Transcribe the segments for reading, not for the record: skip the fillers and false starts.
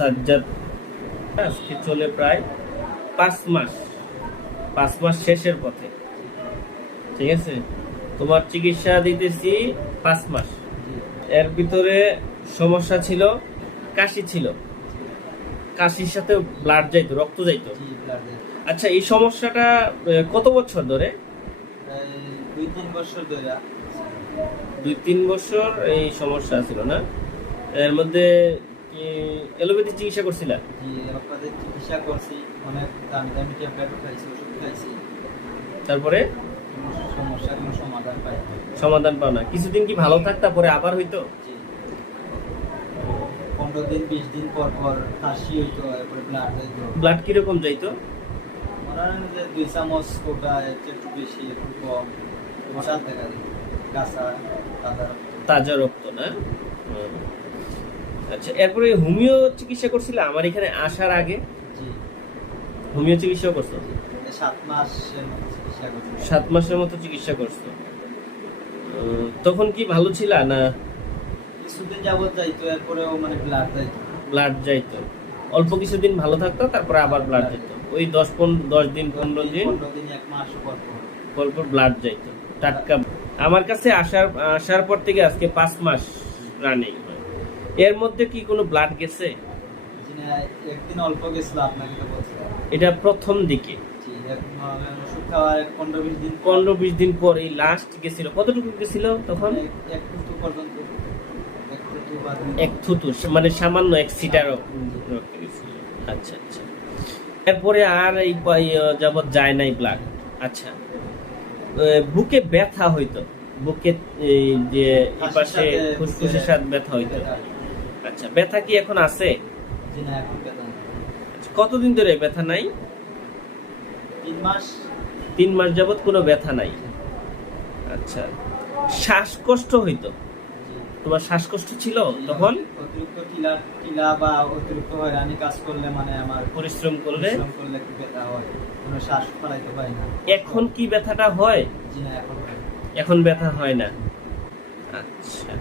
সাজ্জাদ। আজকে চলে প্রায় 5 মাস, 5 মাস শেষের পথে। ঠিক আছে, তোমার চিকিৎসা দিতেছি 5 মাস। এর ভিতরে সমস্যা ছিল, কাশি ছিল, কাশির সাথে ব্লাড যাইতো, রক্ত যাইতো। আচ্ছা, এই সমস্যাটা কত বছর ধরে? 2-3 বছর ধরে। 2-3 বছর এই সমস্যা ছিল না? এর মধ্যে কি এলোপ্যাথি চিকিৎসা করছিলা? জি, এলোপ্যাথি চিকিৎসা করছি, অনেক দামি দামি ট্যাবলেট খাইছি, ওষুধ খাইছি। তারপরে সমস্যার কোনো সমাধান পাই না। সমাধান পাও না? কিছুদিন কি ভালো থাকতা, পরে আবার হইতো? জি, 15 দিন 20 দিন পর পর কাশি হইতো, এরপরে ব্লাড যাইতো। ব্লাড কিরকম যাইতো? মনে হয় যে 2 চামচ কোটা, একটু বেশি একটু কম, মশাল দেখা যায়, কাঁচা তাজা তাজা রক্ত না? আচ্ছা, এরপরে হোমিও চিকিৎসা করছিলা আমার এখানে আসার আগে? জি, হোমিও চিকিৎসা করছো? 7 মাসের মতো চিকিৎসা করছি। 7 মাসের মতো চিকিৎসা করছো। তখন কি ভালো ছিলা না? কিছুদিন যাবত যাইতো, এরপরেও মানে ব্লাড যাইতো। ব্লাড যাইতো, অল্প কিছুদিন ভালো থাকতো, তারপরে আবার ব্লাড যেত। ওই 10 দিন 15 দিন 1 মাস পর পর পর পর ব্লাড যাইতো টাটকা। আমার কাছে আসার পর থেকে আজকে 5 মাস রানিং। এর মধ্যে কি কোনো ব্লাড গেছে? একদিন অল্প গেছিল, আপনাকে তো বলছিলাম। এটা প্রথম দিকে? জি, ওষুধ খাওয়ার 15-20 দিন 15-20 দিন পর এই লাস্ট গেছিল। কতটুকু গেছিল তখন? এক থুতু পর্যন্ত, এক থুতু বা দুই এক থুতু, মানে সামান্য 1 সিটারও রক্ত গেছিল। আচ্ছা আচ্ছা, এরপরে আর এই যাবত যায় নাই ব্লাড। আচ্ছা, বুকে ব্যথা হইতো, বুকে এই যে এই পাশে ফুসফুসের সাথে ব্যথা হইতো। আচ্ছা, ব্যথা কি এখন আছে? জি না, এখন ব্যথা নেই। আচ্ছা, কতদিন ধরে ব্যথা নাই? 3 মাস। 3 মাস যাবত কোনো ব্যথা নাই। আচ্ছা, শ্বাসকষ্ট হইতো? জি। তোমার শ্বাসকষ্ট ছিল তখন? অতিরিক্ত টিলা বা অতিরিক্ত হয়রানি কাজ করলে, মানে আমার পরিশ্রম করলে একটু ব্যথা হয়, কোনো শ্বাস ফেলাইতে পারি না। এখন কি ব্যথাটা হয়? জি না, এখন হয় না। এখন ব্যথা হয় না। আচ্ছা,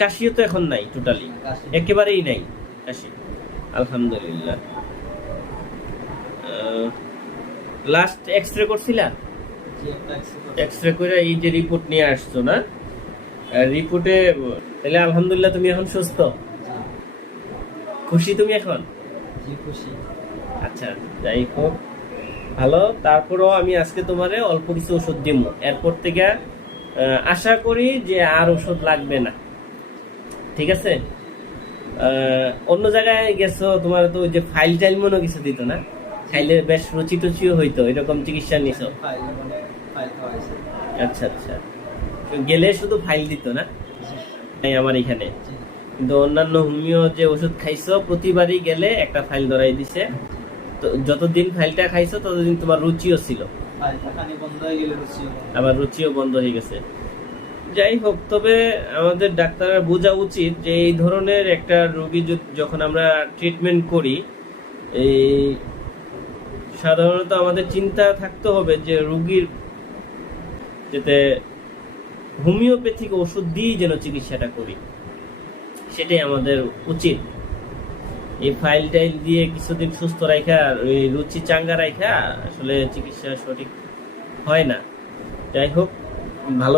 কাশিও তো এখন নাই, টোটালি কাশি একেবারেই নাই কাশি, আলহামদুলিল্লাহ। লাস্ট এক্সরে করছিলা? জি, একটা এক্সরে করে এই যে রিপোর্ট নিয়ে আসছো না, রিপোর্টে তাহলে আলহামদুলিল্লাহ তুমি এখন সুস্থ, খুশি তুমি এখন? জি, খুশি। আচ্ছা, যাই হোক, ভালো। তারপরও আমি আজকে তোমারে অল্প কিছু ওষুধ দিব, এরপর থেকে আশা করি যে আর ওষুধ লাগবে না। ঠিক আছে? অন্য জায়গায় গেছো, তোমার তো ওই যে ফাইল টাইল মনে কিছু দিত না? খাইলে বেশ রুচি টুচিও হইতো, এরকম চিকিৎসা নিছো? ফাইল খাওয়াইছে। আচ্ছা আচ্ছা, গেলে শুধু ফাইল দিত না? নাই আমার এখানে, জি, কিন্তু অন্যান্য হোমিও যে ওষুধ খাইছো প্রতিবারই গেলে একটা ফাইল ধরাই দিছে। তো যতদিন ফাইলটা খাইছো ততদিন তোমার রুচিও ছিল, ফাইলটা খানি বন্ধ হয়ে গেলে রুচিও বন্ধ। আবার রুচিও বন্ধ হয়ে গেছে। যাই হোক, তবে আমাদের ডাক্তারের বোঝা উচিত যে এই ধরনের একটা রোগী যখন আমরা ট্রিটমেন্ট করি, এই সাধারণত আমাদের চিন্তা থাকতে হবে যে রোগীর যাতে হোমিওপ্যাথিক ওষুধ দিয়ে যেন চিকিৎসাটা করি, সেটাই আমাদের উচিত। এই ফাইল টাইল দিয়ে কিছুদিন সুস্থ রাখা, ওই রুচি চাঙ্গা রাখা আসলে চিকিৎসা সঠিক হয় না। যাই হোক, ভালো